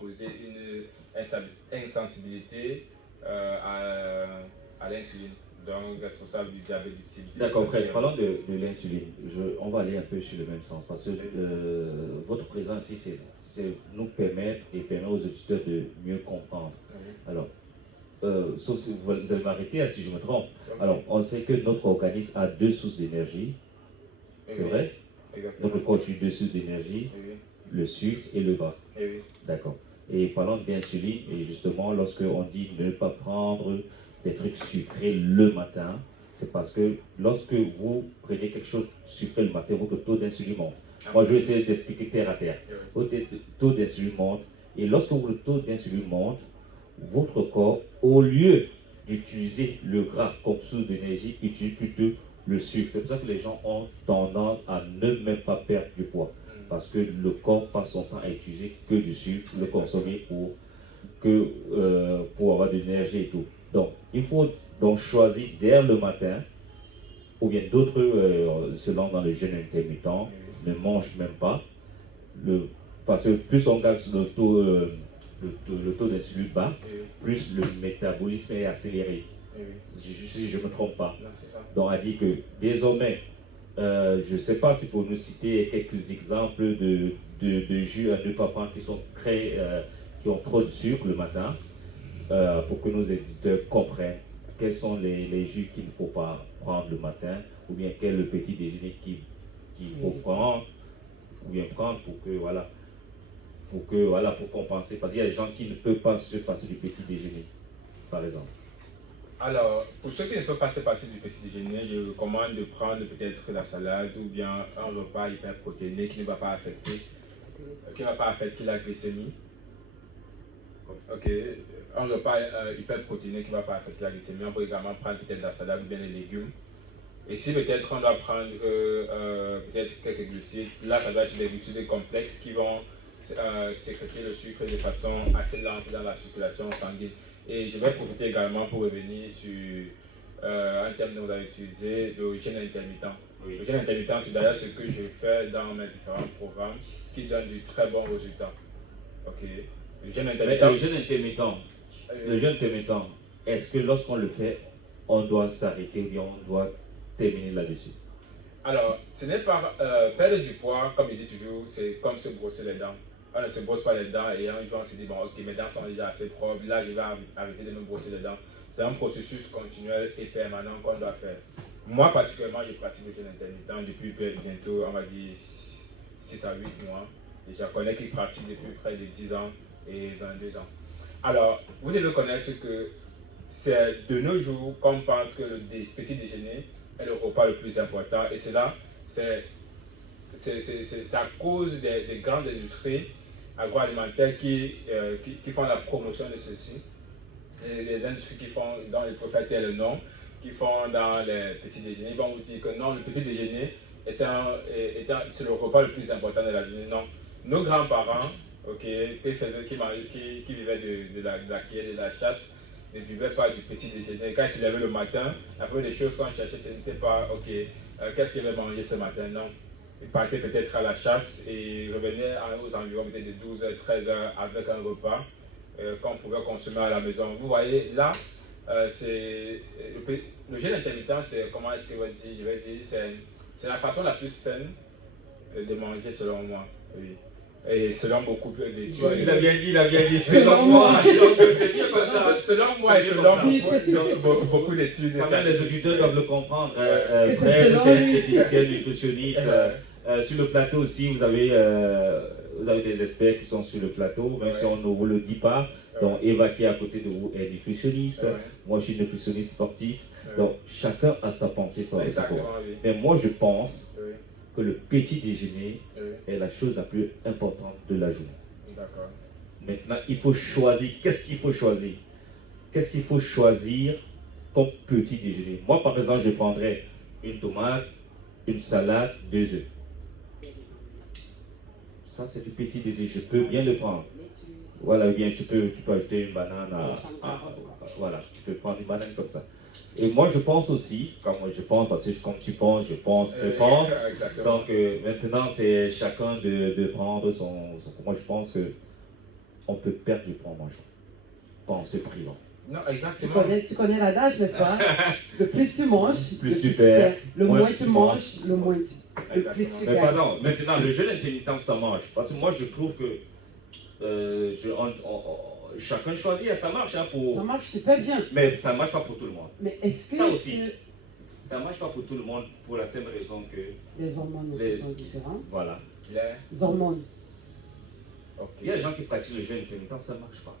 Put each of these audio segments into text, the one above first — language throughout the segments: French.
causer une insensibilité à l'insuline, donc responsable du diabète du type 2. D'accord, Fred, parlons de l'insuline. On va aller un peu sur le même sens parce que votre présence ici, c'est nous permettre et permettre aux auditeurs de mieux comprendre. Alors, sauf si vous allez m'arrêter si je me trompe. Alors, on sait que notre organisme a deux sources d'énergie, c'est vrai? Exactement. Notre corps utilise deux sources d'énergie, le sucre et le gras. D'accord. Et parlant d'insuline, et justement, lorsque on dit ne pas prendre des trucs sucrés le matin, c'est parce que lorsque vous prenez quelque chose sucré le matin, votre taux d'insuline monte. Moi, je vais essayer d'expliquer terre à terre. Votre taux d'insuline monte, et lorsque votre taux d'insuline monte, votre corps, au lieu d'utiliser le gras comme source d'énergie, utilise plutôt le sucre. C'est pour ça que les gens ont tendance à ne même pas perdre du poids. Parce que le corps passe son temps à utiliser que du sucre, le consommer pour avoir de l'énergie et tout. Donc, il faut donc choisir dès le matin, ou bien d'autres se lancent dans le jeûne intermittent, ne mangent même pas. Parce que plus on garde le taux d'insuline bas, plus le métabolisme est accéléré. Si je ne me trompe pas. Donc, on dit que désormais, je ne sais pas si pour nous citer quelques exemples de jus à ne pas prendre qui ont trop de sucre le matin, pour que nos éditeurs comprennent quels sont les jus qu'il ne faut pas prendre le matin, ou bien quel est le petit déjeuner qu'il faut prendre, ou bien prendre pour compenser. Parce qu'il y a des gens qui ne peuvent pas se passer du petit déjeuner, par exemple. Alors, pour ceux qui ne peuvent pas se passer du petit déjeuner, je recommande de prendre peut-être la salade ou bien un repas hyperprotéiné qui ne va pas affecter la glycémie. Ok, un repas hyperprotéiné qui ne va pas affecter la glycémie. On peut également prendre peut-être la salade ou bien les légumes. Et si peut-être on doit prendre peut-être quelques glucides, là ça doit être des glucides complexes qui vont sécréter le sucre de façon assez lente dans la circulation sanguine. Et je vais profiter également pour revenir sur un terme dont vous avez utilisé, le jeûne intermittent. Le jeûne intermittent, c'est d'ailleurs ce que je fais dans mes différents programmes qui donnent de très bons résultats. Ok. Le jeûne intermittent, est-ce que lorsqu'on le fait, on doit s'arrêter ou bien on doit terminer là-dessus? Alors, ce n'est pas perdre du poids, comme il dit toujours, c'est comme se brosser les dents. On ne se brosse pas les dents et un jour on se dit, bon ok, mes dents sont déjà assez propres, là je vais arrêter de me brosser les dents. C'est un processus continuel et permanent qu'on doit faire. Moi particulièrement, je pratique le jeûne intermittent depuis bientôt, on va dire 6 à 8 mois. Et je connais qui pratiquent depuis près de 10 ans et 22 ans. Alors, vous devez connaître que c'est de nos jours qu'on pense que le petit déjeuner est le repas le plus important. Et cela, c'est à cause des grandes industries agroalimentaires qui font la promotion de ceci. Et les industries qui font, dans les prophètes et le nom, qui font dans les petits déjeuners, ils vont vous dire que non, le petit déjeuner c'est le repas le plus important de la journée. Non, nos grands-parents, qui vivaient de la guerre, de la chasse, ne vivaient pas du petit déjeuner. Quand ils se levaient le matin, la première des choses qu'on cherchait, ce n'était pas, qu'est-ce qu'ils avaient mangé ce matin? Non. Ils partaient peut-être à la chasse et revenaient aux environs peut-être de 12h, 13h avec un repas qu'on pouvait consommer à la maison. Vous voyez, là, le jeûne intermittent, c'est, comment est-ce que je vais dire, c'est la façon la plus saine de manger selon moi. Oui. Et selon beaucoup d'études. Il a bien dit, selon moi. C'est bien comme ça. Selon moi et selon beaucoup d'études. Les auditeurs doivent le comprendre. C'est un diététicien nutritionniste. Sur le plateau aussi, vous avez des experts qui sont sur le plateau, même si on ne vous le dit pas. Donc Eva qui est à côté de vous est nutritionniste. Moi, je suis nutritionniste sportif. Donc chacun a sa pensée sur les sports. Mais moi, je pense que le petit déjeuner est la chose la plus importante de la journée. Maintenant, il faut choisir. Qu'est-ce qu'il faut choisir? Qu'est-ce qu'il faut choisir comme petit déjeuner? Moi, par exemple, je prendrais une tomate, une salade, 2 œufs. Ça, c'est du petit déjeuner. Je peux bien le prendre. Voilà, bien, tu peux ajouter une banane. Voilà, tu peux prendre une banane comme ça. Et moi, je pense aussi, comme moi je pense, parce que comme tu penses, je pense. Donc, maintenant, c'est chacun de prendre son. Moi, je pense que on peut perdre du poids en mangeant, pas en se privant. Non, exactement. Tu connais l'adage, n'est-ce pas? Le plus tu manges, Plus tu perds. Le moins tu manges, le moins le plus tu Mais gagnes. pardon, maintenant, le jeûne intermittent, ça marche. Parce que moi, je trouve que chacun choisit, ça marche. Hein, Ça marche super bien. mais ça ne marche pas pour tout le monde. Mais est-ce Ça que aussi. Ça ne marche pas pour tout le monde pour la simple raison que... les hormones aussi sont différentes? Voilà. Les hormones. Ok. Il y a des gens qui pratiquent le jeûne intermittent, ça ne marche pas.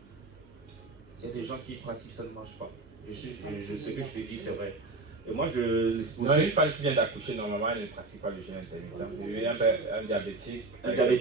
Il y a des gens qui pratiquent, ça ne marche pas. Ce que je te dis, c'est vrai. Et moi, Non, une femme qui vient d'accoucher, normalement, elle ne pratique pas le jeûne intermittent. Un diabétique. Un diabétique.